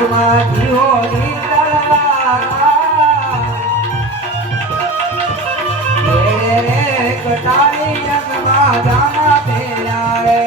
આત્માથી હોલી કટારી અંગમાં જાના પેલા રે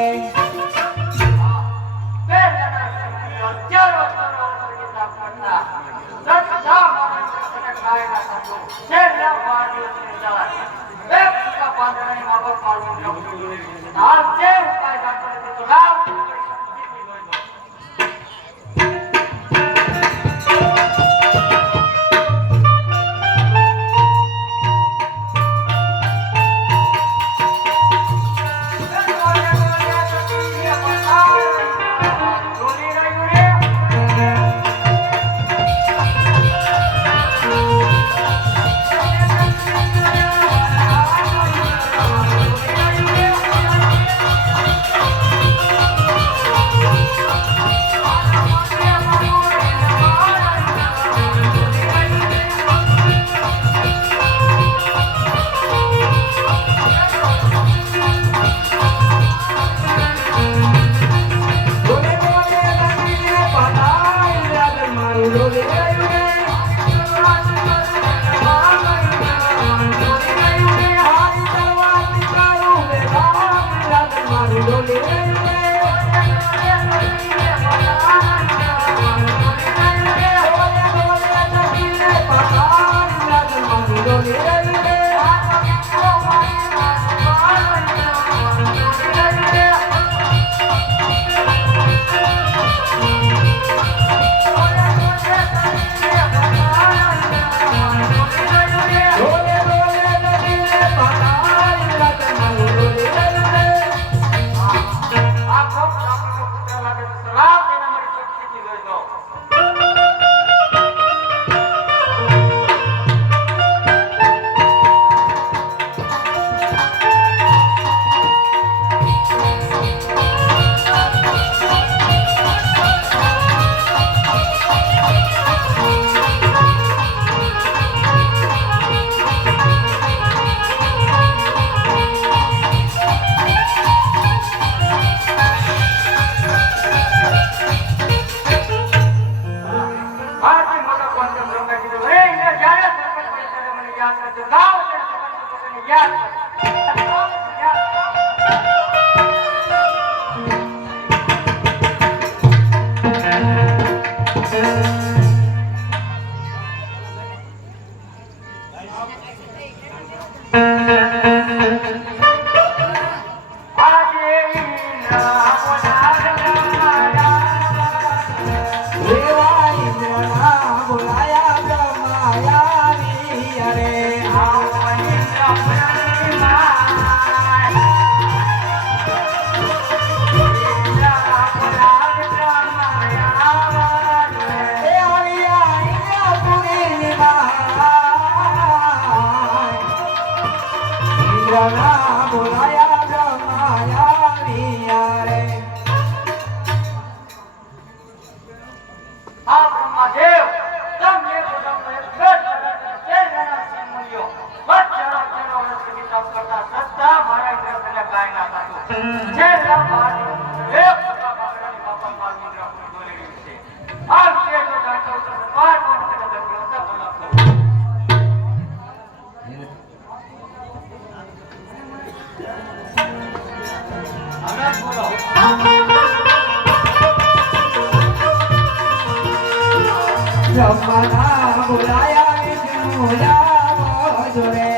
બ્રહ્મના બોલાયા વિષ્ણુ જાવો જોરે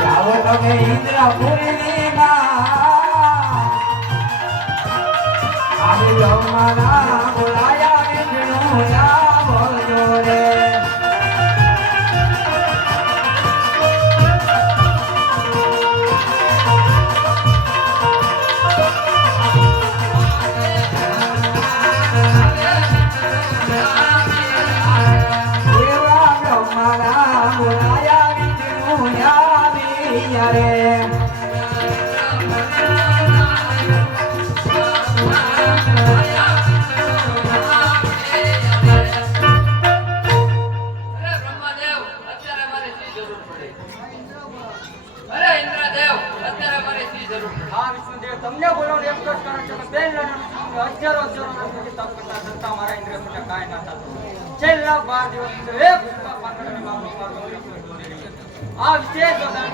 જાવો તમે ઇન્દ્રપુરીની માં આજે બ્રહ્મના બોલાયા વિષ્ણુ જાવો જોરે તમને બોલાવવાનું એક જ કારણ છે કે બેન લાના હજારો વર્ષ સુધી તપ કરતા છતાં મારા ઇન્દ્રિયોને કાંઈ ના થતું. છેલ્લા 12 દિવસ એક ભૂકા પાકડની બાબુ આ વિશેષ વરદાન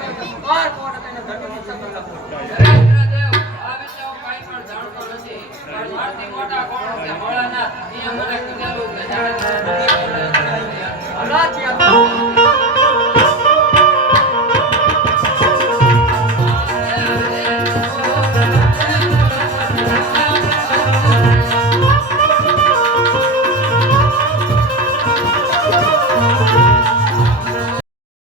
કાર કોણ તેને ધર્મ મુક્ત કરતા નરેન્દ્રદેવ આ વિશે હું કાંઈ પણ જાણતો નથી. પણ મારથી મોટા કોણ છે ભોળાનાથ એ મને કીધેલું કે જાણે અલા ત્યાં